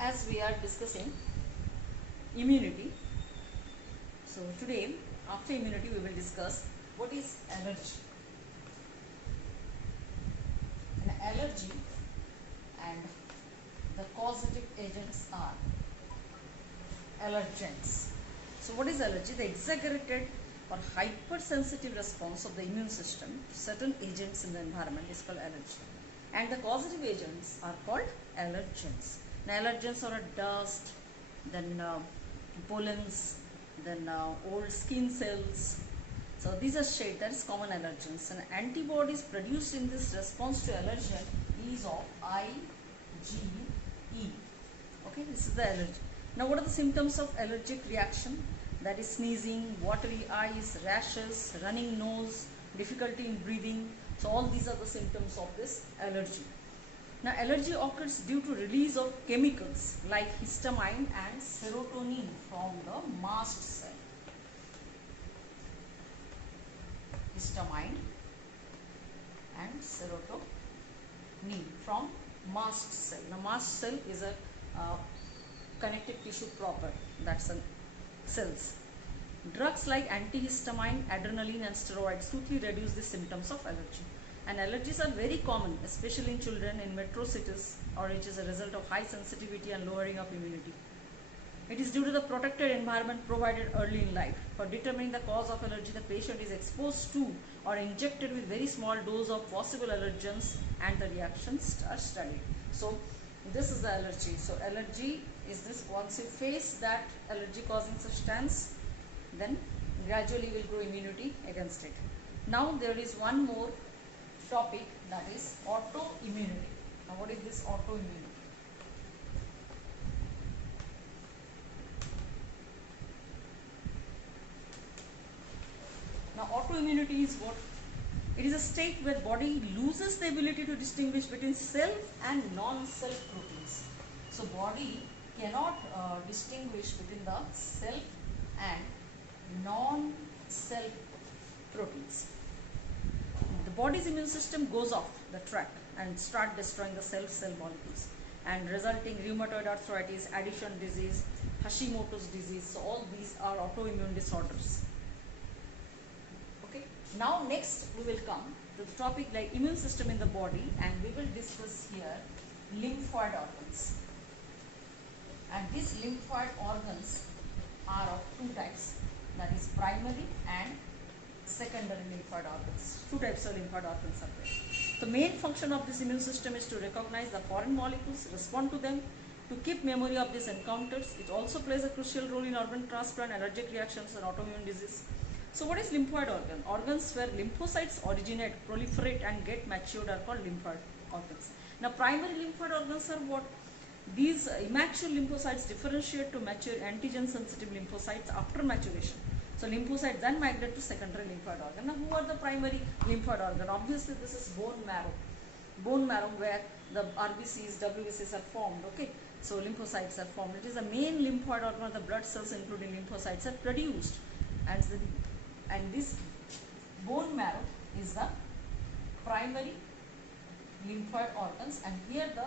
as we are discussing immunity, so today after immunity we will discuss what is allergy. An allergy and the causative agents are allergens. So what is allergy? The exaggerated or hypersensitive response of the immune system to certain agents in the environment is called allergy. And the causative agents are called allergens. Now allergens are a dust, then pollens, then old skin cells. So these are shade, that is common allergens. And antibodies produced in this response to allergen is of IgE. Okay, this is the allergy. Now what are the symptoms of allergic reaction? That is sneezing, watery eyes, rashes, running nose, difficulty in breathing. So all these are the symptoms of this allergy. Now allergy occurs due to release of chemicals like histamine and serotonin from the mast cell. Histamine and serotonin from mast cell. Now mast cell is a connective tissue proper, that's a cells. Drugs like antihistamine, adrenaline and steroids quickly reduce the symptoms of allergy. And allergies are very common, especially in children in metro cities, or it is a result of high sensitivity and lowering of immunity. It is due to the protected environment provided early in life. For determining the cause of allergy, the patient is exposed to or injected with very small dose of possible allergens and the reactions are studied. So this is the allergy. So allergy is this, once you face that allergy causing substance, then gradually will grow immunity against it. Now there is one more topic, that is autoimmunity. Now what is this autoimmunity? Now autoimmunity is what? It is a state where body loses the ability to distinguish between self and non-self proteins. So body cannot distinguish between the self and non-self proteins. The body's immune system goes off the track and start destroying the self-cell molecules and resulting rheumatoid arthritis, Addison disease, Hashimoto's disease. So all these are autoimmune disorders. Okay. Now next we will come to the topic like immune system in the body, and we will discuss here lymphoid organs. And these lymphoid organs are of two types, that is primary and secondary lymphoid organs. Two types of lymphoid organs are there. The main function of this immune system is to recognize the foreign molecules, respond to them, to keep memory of these encounters. It also plays a crucial role in organ transplant, allergic reactions and autoimmune disease. So what is lymphoid organ? Organs where lymphocytes originate, proliferate and get matured are called lymphoid organs. Now primary lymphoid organs are what? These immature lymphocytes differentiate to mature antigen sensitive lymphocytes after maturation. So lymphocytes then migrate to secondary lymphoid organ. Now who are the primary lymphoid organ? Obviously this is bone marrow. Bone marrow where the RBCs, WBCs are formed. Okay. So lymphocytes are formed. It is the main lymphoid organ. The blood cells including lymphocytes are produced. And this bone marrow is the primary lymphoid organs, and here the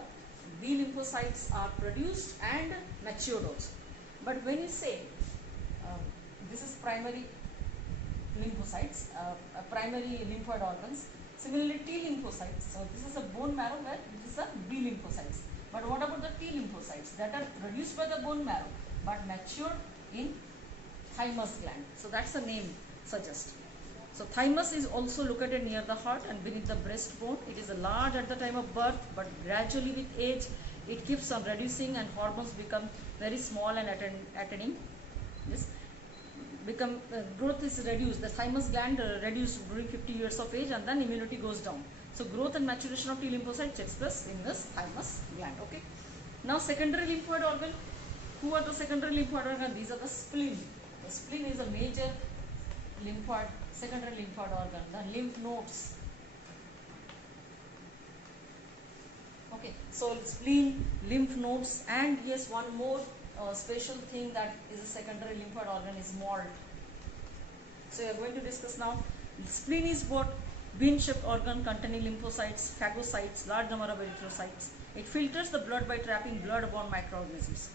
B lymphocytes are produced and matured also. But when you say this is primary lymphocytes, primary lymphoid organs, similarly T lymphocytes, so this is a bone marrow where this is a B lymphocytes. But what about the T lymphocytes that are produced by the bone marrow but matured in thymus gland? So that's the name suggests. So thymus is also located near the heart and beneath the breastbone. It is large at the time of birth, but gradually with age it keeps on reducing and hormones become very small and attaining this growth is reduced. The thymus gland reduced during 50 years of age, and then immunity goes down. So growth and maturation of T lymphocytes takes place in this thymus gland. Okay. Now secondary lymphoid organ. Who are the secondary lymphoid organ? These are the spleen. The spleen is a major lymphoid, secondary lymphoid organ. The lymph nodes. Okay, so spleen, lymph nodes, and yes, one more special thing that is a secondary lymphoid organ is MALT. So we are going to discuss now. Spleen is what? bean-shaped organ containing lymphocytes, phagocytes, large number of erythrocytes. It filters the blood by trapping blood-borne microorganisms.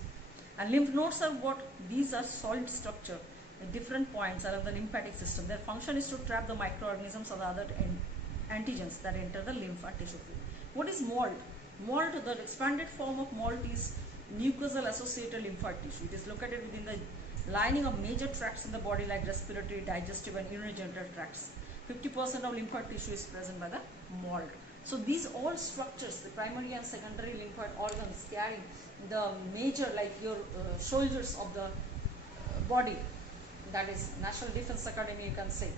And lymph nodes are what? These are solid structure at different points around the lymphatic system. Their function is to trap the microorganisms or the other antigens that enter the lymph tissue. What is MALT? MALT, the expanded form of MALT, is mucosal associated lymphatic tissue. It is located within the lining of major tracts in the body like respiratory, digestive and urinary genital tracts. 50% of lymphatic tissue is present by the MALT. So these all structures, the primary and secondary lymphatic organs carrying the major, like your soldiers of the body, that is National Defense Academy, you can say,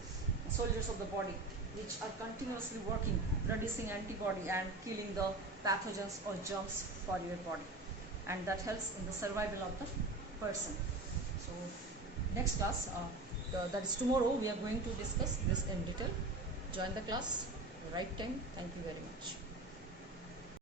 soldiers of the body, which are continuously working, producing antibody and killing the pathogens or germs for your body, and that helps in the survival of the person. So next class, that is tomorrow, we are going to discuss this in detail. Join the class right time. Thank you very much.